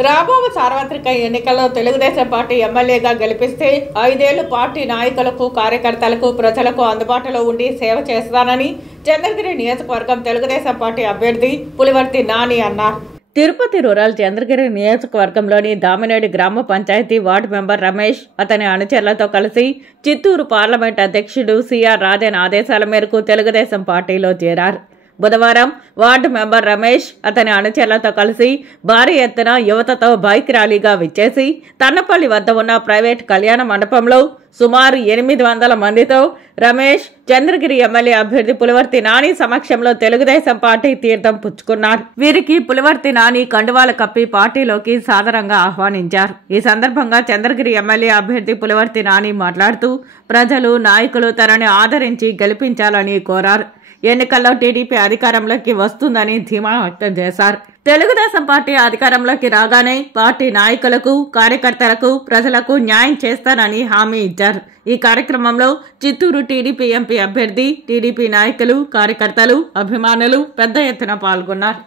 రాబో సార్వత్రిక ఎన్నికల్లో తెలుగుదేశం పార్టీ ఎమ్మెల్యేగా గెలిపిస్తే 5 ఏళ్లు పార్టీ నాయకులకు, కార్యకర్తలకు, ప్రజలకు అందుబాటులో ఉండి సేవ చేస్తానని చంద్రగిరి నియోజకవర్గం తెలుగుదేశం పార్టీ అభ్యర్థి పులివర్తి నాని అన్నారు. తిరుపతి రూరల్ చంద్రగిరి నియోజకవర్గంలోని దామినేడి గ్రామ పంచాయతీ వార్డు మెంబర్ రమేష్ అతని అనుచరులతో కలిసి చిత్తూరు పార్లమెంట్ అధ్యక్షుడు సిఆర్ రాజన్ ఆదేశాల మేరకు తెలుగుదేశం పార్టీలో చేరారు. బుధవారం వార్డు మెంబర్ రమేష్ అతని అనుచరులతో కలిసి భారీ ఎత్తున యువతతో బైక్ ర్యాలీగా విచ్చేసి తన్నపల్లి వద్ద ఉన్న ప్రైవేట్ కళ్యాణ మండపంలో సుమారు 800 మందితో రమేష్ చంద్రగిరి ఎమ్మెల్యే అభ్యర్థి పులివర్తి నాని సమక్షంలో తెలుగుదేశం పార్టీ తీర్థం పుచ్చుకున్నారు. వీరికి పులివర్తి నాని కండువాల కప్పి పార్టీలోకి సాదరంగా ఆహ్వానించారు. ఈ సందర్భంగా చంద్రగిరి ఎమ్మెల్యే అభ్యర్థి పులివర్తి నాని మాట్లాడుతూ ప్రజలు, నాయకులు తనని ఆదరించి గెలిపించాలని కోరారు. ఎన్నికల్లో టీడీపీ అధికారంలోకి వస్తుందని ధీమా వ్యక్తం చేశారు. తెలుగుదేశం పార్టీ అధికారంలోకి రాగానే పార్టీ నాయకులకు, కార్యకర్తలకు, ప్రజలకు న్యాయం చేస్తానని హామీ ఇచ్చారు. ఈ కార్యక్రమంలో చిత్తూరు టీడీపీ ఎంపీ అభ్యర్థి, టీడీపీ నాయకులు, కార్యకర్తలు, అభిమానులు పెద్ద ఎత్తున పాల్గొన్నారు.